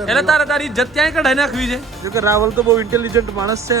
એટલે તારે તારી ઇજ્જત ક્યાંય કઢાઈ નાખવી છે. જો કે રાવલ તો બહુ ઇન્ટેલિજન્ટ માણસ છે.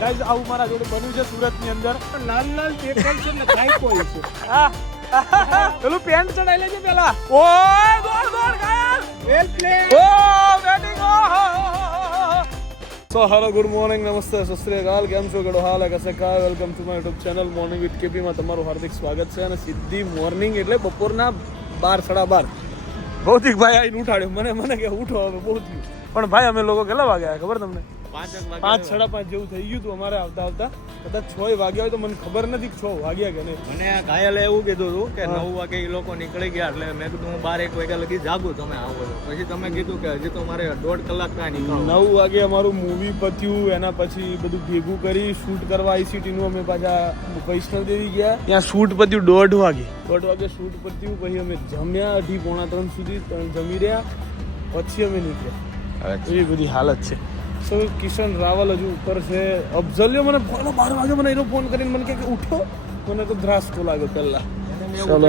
ગાઈસ આવું મારા જોડે બન્યું છે સુરત ની અંદર. લાલ લાલ પેપર છે ને કાઈ કોઈ છે. પેલું પેન્ટ ચડાઈ લેજે પેલા. ઓય ગોળ ગોળ ગાયલ. Well play. ઓ batting. So hello good morning નમસ્તે સત શ્રી અકાલ. કેમ છો કેડો હાલ કસે કા welcome to my YouTube channel morning with KP માં તમારું હાર્દિક સ્વાગત છે. અને સીધી મોર્નિંગ એટલે બપોરના 12 સાડા 12 ભૌતિક ભાઈ આવીને ઉઠાડ્યો મને કે ઉઠો હવે બહુ થયું. પણ ભાઈ અમે લોકો કેટલા વાગ્યા ખબર તમને? 5 સાડા 5 જેવું થઈ ગયું હતું અમારે આવતા કદાચ 6 વાગ્યા હોય તો મને ખબર નથી 6 વાગ્યા કે નહીં. મને ઘાયલે એવું કીધું હતું કે 9 વાગે એ લોકો નીકળી ગયા એટલે મેં કીધું હું 12-1 વાગ્યા લગી જાગું તમે આવો છો. પછી તમે કીધું કે હજી તો મારે 1.5 કલાક કાંઈ નીકળો. 9 વાગે અમારું મૂવી પત્યું. એના પછી બધું ભેગું કરી શૂટ કરવા ICT નું અમે પાછા વૈષ્ણવદેવી ગયા. ત્યાં શૂટ પત્યું 1:30 વાગે. 1:30 વાગે શૂટ પત્યું. પછી અમે જમ્યા 2:30-3 સુધી જમી રહ્યા. પછી અમે નીકળ્યા. એવી બધી હાલત છે. સો કિશન રાવલ હજુ ઉપર છે. અફઝલ્યો મને 12 વાગે મને એનો ફોન કરીને મને કે ઉઠો. મને તો ધ્રાસકો લાગ્યો પહેલા. ચલો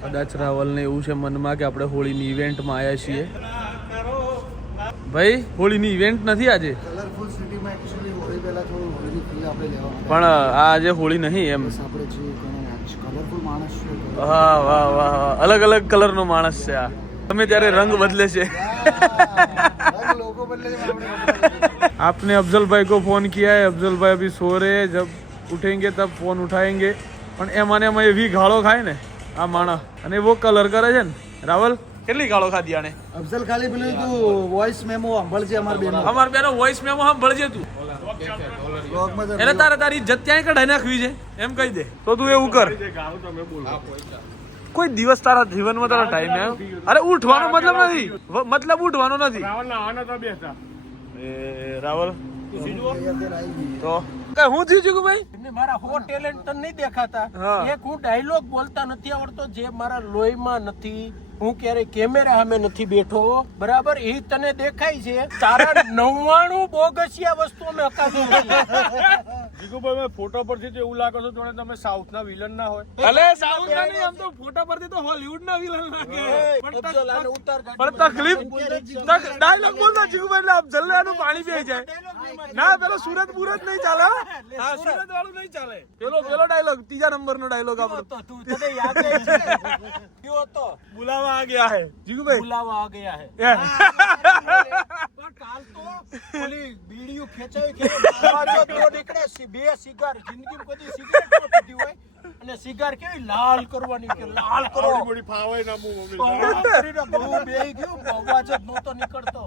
કદાચ રાવલને એવું છે મનમાં કે આપણે હોળીની ઇવેન્ટમાં આવ્યા છીએ. ભાઈ હોળીની ઇવેન્ટ નથી આજે. કલરફુલ સિટીમાં એક્ચ્યુઅલી હોળી પહેલા થોડું હોળીની ફીલ આપણે લેવા પણ આ આજે હોળી નહીં એમ. આપણે જે કલરફુલ માણસ છે. હા વાહ વાહ અલગ અલગ કલરનો માણસ છે આ. તમે ત્યારે રંગ બદલે છે. लोगों बदले आपने अफजल भाई को फोन किया है. अफजल भाई अभी सो रहे हैं. जब उठेंगे तब फोन उठाएंगे. પણ એમાં ને એમાં એવી ગાળો ખાય ને આ માણસ. અને એવો કલર કરે છે ને. રાવલ કેટલી ગાળો ખાધી આને? અફઝલ ખાલી પેલું તું વોઇસ મેમો સાંભળજે અમાર બેનો વોઇસ મેમો સાંભળજે તું. એટલે તારી ઇજ્જત ક્યાંય કઢાઈ નાખવી છે એમ કહી દે તો તું એવું કર. કોઈ દિવસ તારા જીવનમાં તારો ટાઈમ આવ્યો? અરે ઉઠવાનો મતલબ નથી. મતલબ ઉઠવાનો નથી. રાવલ તો કઈ હું થયું છું ભાઈ? મારા હો ટેલેન્ટ નહીં દેખાતા. એક હું ડાયલોગ બોલતા નથી આવડતો જે મારા લોહીમાં નથી. હું ક્યારે કેમેરા સામે નથી બેઠો બરાબર. એ તને દેખાય છે. તારા 99 બોગસિયા વસ્તુ અમે હકાશું નથી. જીગુભાઈ મેં ફોટો પરથી તો એવું લાગે છે જોડે તમે સાઉથ ના વિલન ના હોય. અલે સાઉથ ના નહીં આમ તો ફોટો પરથી તો હોલીવુડ ના વિલન લાગે. પણ તકલીફ ડાયલોગ બોલતા જીગુભાઈ એટલે અફઝલ આનું પાણી પી જાય. ના પેલો સુરત બુરત નહીં ચાલે. હા સુરત વાળું નહીં ચાલે. પેલો ડાયલોગ 3 નંબર નો ડાયલોગ આપણો. તું તને યાદ છે કયો હતો? बुलावा आ गया है जीगुभाई. बुलावा आ गया है. પણ કાલ તો ઓલી બીડીઓ ખેંચાવી કે નીકળે બે સિગાર જિંદગીમાં કદી સિગારેટ ન પીધી હોય. અને સિગાર કેવી લાલ કરવાની કે લાલ કરો બધી ફાવે ના મુ મમ્મી બહુ બેહી ગયો અવાજ જ નહોતો નીકળતો.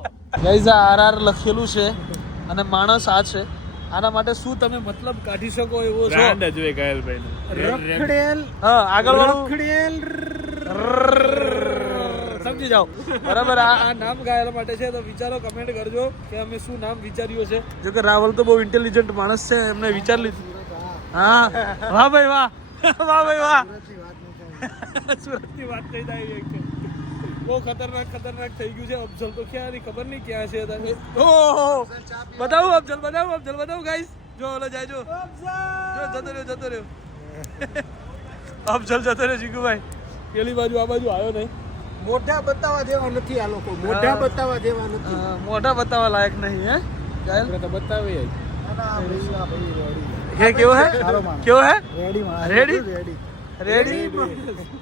ગાઈઝ આ RR લખેલું છે અને માણસ આ છે. આના માટે શું તમે મતલબ કાઢી શકો એવો છો? બ્રાન્ડ જ હોય ગાયલભાઈ રખડેલ. હા આગળ વાળું રખડેલ સમજી જાઓ બરાબર. આ નામ ગાયલ માટે છે તો વિચારો કમેન્ટ કરજો કે અમે શું નામ વિચાર્યું છે. જો કે રાવલ તો બહુ ઇન્ટેલિજન્ટ માણસ છે. એમને વિચાર લીધું. હા વાહ ભાઈ વાહ વાહ ભાઈ વાહ. સુરતની વાત થઈ જાય બહુ ખતરનાક થઈ ગયું છે. અફઝલ તો ક્યાં ખબર નહીં ક્યાં છે. ઓહો બતાવું અફઝલ બતાવું ગાઈસ. જો ઓલો જાય જો જતો રહ્યો અફઝલ જતો રહ્યો. જીગુભાઈ પેલી બાજુ આ બાજુ આવ્યો નહીં. મોઢા બતાવવા જેવા નથી આ લોકો. મોઢા બતાવવા જેવા નથી. મોઢા બતાવવા લાયક નહીં. હે ગાયલ તો બતાવી હે કેવો હે રેડી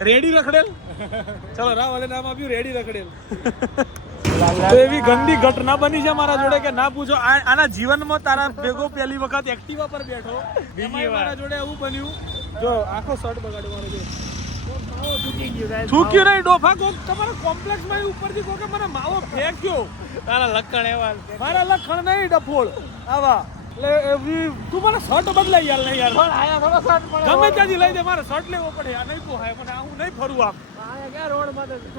રેડી રખડેલ. ચલો રાવલે નામ આપ્યું રેડી રખડેલ. તો એવી ગંદી ઘટના બની છે મારા જોડે કે ના પૂછો. આના જીવનમાં તારા ભેગો પહેલી વખત એક્ટિવા પર બેઠો. મારા જોડે એવું બન્યું. જો આખો શર્ટ બગાડ્યો મારો જો. થૂક્યું નહીં ડોફા કોક તમારા કોમ્પ્લેક્સ માં ઉપરથી કોકે મને માવો ફેંક્યો. તારા લખણ એવા. મારા લખણ નહીં ડફોળ આવા. એટલે એવી તું મને શર્ટ બદલાઈ યાર નહીં યાર. પણ આયા થોડા શર્ટ ગમે ત્યાંથી લઈ દે. મારે શર્ટ લેવો પડે. આ નહીં પોહાય મને. હું નહીં ફરું આમ.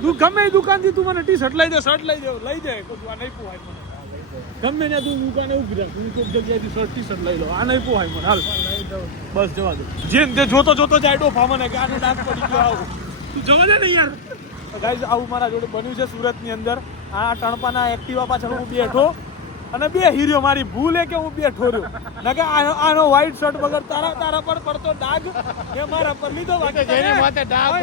તું ગમે દુકાનથી તું મને ટી-શર્ટ લઈ દે શર્ટ લઈ જાય આ નહીં પોહાય મને. ગમે ત્યાં તું દુકાને ઉભી રાખ. તું કોઈક જગ્યાએથી શર્ટ ટી-શર્ટ લઈ લો. આ નહીં પોહાય મને. હાલ બસ જવા દે. જેમ તે જોતો જાય ડોફા મને કે આને ડાક પડી ગયો આવું. તું જવા દે ને યાર. ગાઈઝ આવું મારા જોડે બન્યું છે સુરતની અંદર. આ ટણપાના એક્ટિવા પાછળ હું બેઠો અને બે હીરો. મારી ભૂલ એ કે હું બેઠો રહ્યો. ના કે આનો વ્હાઈટ શર્ટ વગર તારા પર પડતો ડાઘ એ મારા પર લીધો. વાગે જેને માથે ડાઘ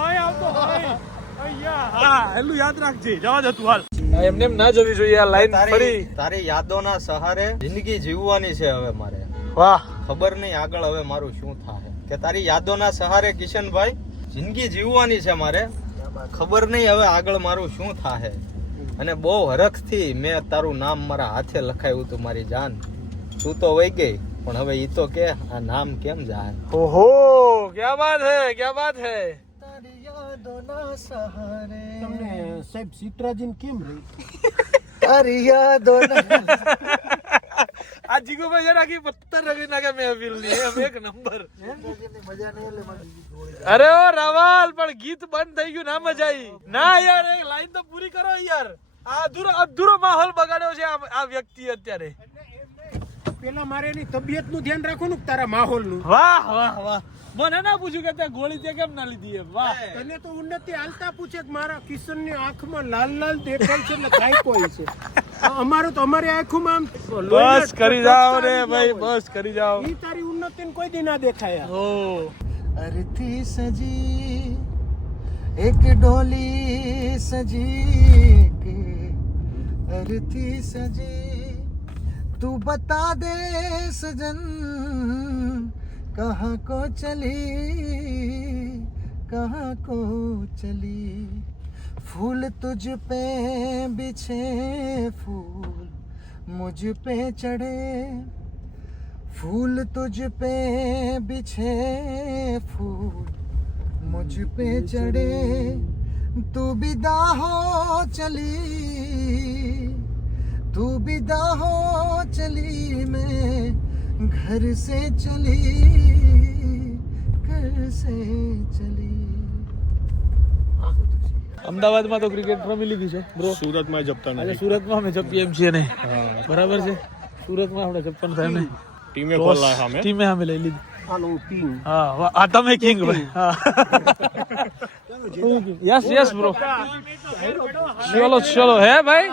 હોય આવતો હોય હા એટલું યાદ રાખજે. જવા દે તું હાલ. એમને એમ ના જવી જોઈએ આ લાઈન ફરી. તારી યાદોના સહારે જિંદગી જીવવાની છે હવે મારે. વાહ. ખબર નહીં આગળ હવે મારું શું થાય. કે તારી યાદોના સહારે કિશનભાઈ જિંદગી જીવવાની છે મારે. ખબર નહીં હવે આગળ મારું શું થાય. અને બહુ હરખથી મેં તારું નામ મારા હાથે લખાયું હતું મારી જાન. તું તો વહી ગઈ પણ હવે ઈ તો કે આ નામ કેમ જાય. ઓહો ક્યા બાત હે, ક્યા બાત હે. તારી યાદોના સહારે તમને સાહેબ સિત્રાજીન કેમ રહી? તારી યાદોના આ જીગુભાઈ જરા કી પત્તર રગી નાખે મહેફિલ ની એમ એક નંબર. મજા નહીં એટલે મારી જોડે. અરે ઓ રવાલ પણ ગીત બંધ થઈ ગયું ના મજા આવી. ના યાર એક લાઈન તો પૂરી કરો યાર. આ અધૂરો માહોલ બગાડ્યો છે આ વ્યક્તિ અત્યારે. પેલા મારે એની તબિયત નું ધ્યાન રાખવાનું કે તારા માહોલ નું. વાહ વાહ વાહ. મને ના પૂછ્યું કે તે ગોળી તે કેમ ના લીધી એમ. વાહ. તને તો ઉન્નતિ હાલતા પૂછે કે મારા કિશન ની આંખમાં લાલ લાલ દેખાય છે એટલે કાઈ કોઈ છે. અમારું તો અમારી આંખોમાં આમ બસ કરી જાઓ રે ભાઈ, બસ કરી જાઓ. ઈ તારી ઉન્નતિ કોઈ દી ના દેખાય. ઓ અરથી સજી એક ડોલી સજી કે અરથી સજી તું બતા દે સજન कहाँ को चली कहाँ को चली फूल तुझ पे बिछे फूल मुझ पे चढ़े फूल तुझ पे बिछे फूल मुझ पे चढ़े तू विदा हो चली तू विदा हो चली मैं घर से चली અમદાવાદમાં તો ક્રિકેટ રમી લીધું છે બ્રો. સુરતમાં જપતા એટલે સુરતમાં અમે જપીએ એમ છીએ ને. બરાબર છે. સુરતમાં આપણે જપવાનું થાય ને. ટીમે ખોલા સામે ટીમે અમે લઈ લીધી. હાલો કિંગ. હા આ તમે કિંગ ભાઈ. હા યસ યસ બ્રો. ચલો ચલો હે ભાઈ.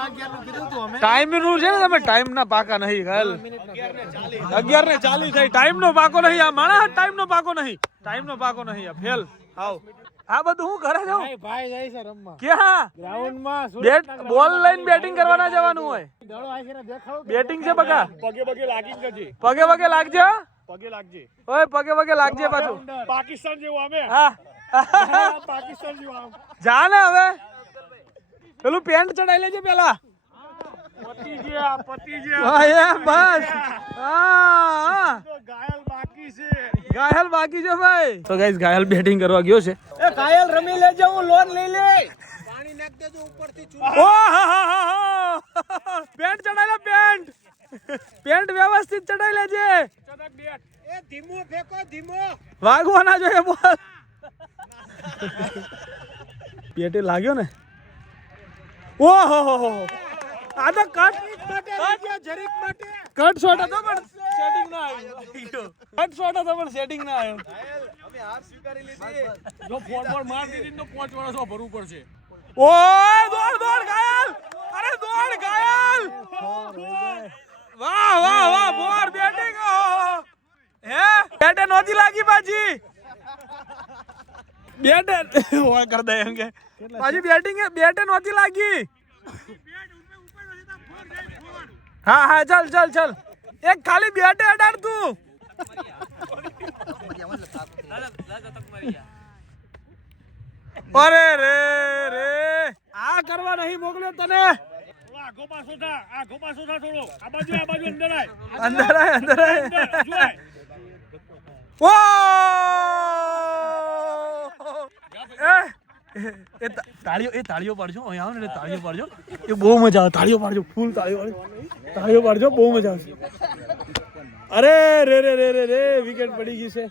ટાઈમ નું છે ને તમે ટાઈમ ના પાકા નહીં હાલ. 11:40 થઈ. ટાઈમ નો પાકો નહીં આ માણસ. ટાઈમ નો પાકો નહીં. ટાઈમ નો પાકો નહીં આ ફેલ. આવ આ બધું હું ઘરે જાઉં. ભાઈ જાય છે રમવા ક્યાં ગ્રાઉન્ડ માં. બેટ બોલ લઈને બેટિંગ કરવા જવાનું હોય. દડો આશીર્વાદ દેખાડો. બેટિંગ છે બકા. પગે પગે લાગી જજે. પગે પગે લાગજે. પગે લાગજે. ઓય પગે પગે લાગજે પાછું. પાકિસ્તાન જેવું અમે. હા પાકિસ્તાન જેવું આમ. જા ને હવે પેલું પેન્ટ ચડાઈ લેજે પેલા. પતી ગયા. હા એમ બસ. હા ઘાયલ બાકી છે. ઘાયલ બાકી છે ભાઈ. તો ગાઈસ ઘાયલ બેટિંગ કરવા ગયો છે. એ કાયલ રમી લેજે હું લોન લઈ લે. પાણી નાખ દેજો ઉપરથી. ઓ પેન્ટ ચડાઈ લે પેન્ટ. પેન્ટ વ્યવસ્થિત ચડાઈ લેજે. એ ધીમો ફેંકો ધીમો. વાગવા ના જોઈએ બોલ. પેટે લાગ્યો ને. ઓહો આ તો કટ જરીક માટે કટ શોટ હતો પણ સેટિંગ ના આવ્યું. કટ શોટ હતો પણ સેટિંગ ના આવ્યું. અમે હાર સ્વીકારી લીધી. જો ફોર માર દીધી તો 5 વર્ષો ભરવું પડશે. ઓય દોડ દોડ ઘાયલ. અરે દોડ ઘાયલ. વાહ વાહ વાહ બોર બેટિંગ. હે બેટે નોતી લાગી પાછી. બેટે ઓય કર દે એમ કે પાછી બેટિંગ બેટે નોતી લાગી. હા હા ચાલ ચાલ ચાલ. એક ખાલી બેટે અડાડ તું. અરે રે રે આ કરવા નહીં મોકલ્યો તને. આગો પાછો થા થોડો. આ બાજુ અંદર આય. અંદર આય અંદર આય. ઓ તાળીઓ પાડજો. અહીંયા આવો ને તાળીઓ પાડજો. એ બહુ મજા આવે. તાળીઓ પાડજો ફૂલ તાળીઓ પાડજો બહુ મજા આવશે. અરે રે રે રે રે રે વિકેટ પડી ગઈ છે.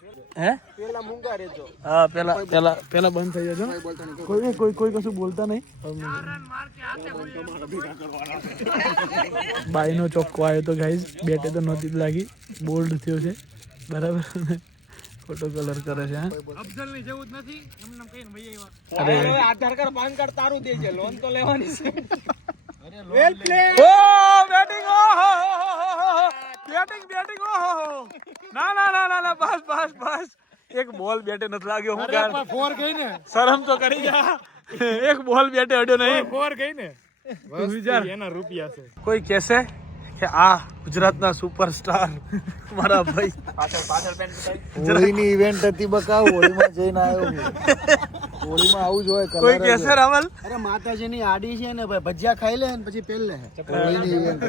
હે પેલા મૂંગા રહેજો. હા પેલા બંધ થઈ જજો. કોઈ કશું બોલતા નહીં. બાઈનો ચોખ્ખો આવ્યો તો ગાઈઝ. બેટે તો નહોતી લાગી. બોલ્ડ થયો છે બરાબર. ફોટો કલર કરે છે. અફઝલ ની જેવું જ નથી એમને કહીને ભાઈ અરે આધાર કાર્ડ પાન કાર્ડ તારું દેજે લોન તો લેવાની છે. વેલ પ્લે. ઓ બેટિંગ. બેટિંગ ના બસ એક બોલ બેટે નથી લાગ્યો. હું ફોર ગઈ ને. શરમ તો કરી જા. એક બોલ બેટે અડ્યો નહીં ફોર ગઈ ને વિચાર એના રૂપિયા છે કોઈ કહેશે કે આ ગુજરાતના સુપરસ્ટાર મારા ભાઈ હોળીની ઇવેન્ટ હતી બકા હોળીમાં જઈને આવ્યો હું હોળીમાં આવું જ હોય કોઈ કહેશે રાવલ અરે માતાજીની આડી છે ને ભાઈ ભજીયા ખાઈ લે ને પછી પેલ લે હોળીની ઇવેન્ટ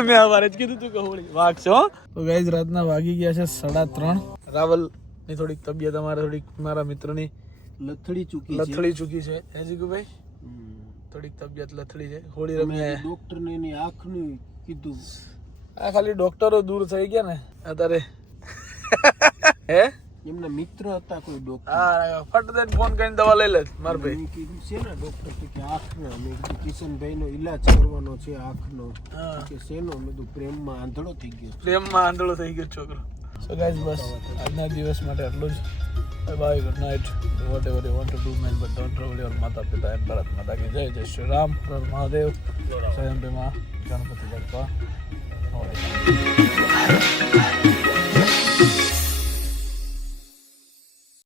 મેં આ વાર જ કીધું તું કે હોળી વાગશે હો તો ગાઈઝ રાતના વાગી ગયા છે 3:30 રાવલ ની થોડીક તબિયત અમારે થોડીક મારા મિત્રની લથડી ચૂકી લથડી ચૂકી છે હે જીગુભાઈ થોડીક તબિયત લથડી છે હોળી રમી આયા ડોક્ટર ને એની આંખનું કીધું આ ખાલી ડોક્ટરો દૂર થઈ ગયા ને અત્યારે હે એમના મિત્ર હતા કોઈ ડોક્ટર હા ફટ દઈને ફોન કરીને દવા લઈ લે માર ભાઈ મેં કીધું છે ને ડોક્ટર કે આંખના મેં કીધું કિશનભાઈ નો ઈલાજ કરવાનો છે આંખનો કે શેનો મેં કીધું પ્રેમમાં આંધળો થઈ ગયો પ્રેમમાં આંધળો થઈ ગયો છોકરો સો ગાઈઝ બસ આજના દિવસ માટે આટલું જ bye good night whatever you want to do man but don't trouble your માતા પિતા એન્ડ ભારત માતા કી જય જય શ્રી રામ હર મહાદેવ સ્વયં માં ગણપતિ બાપ્પા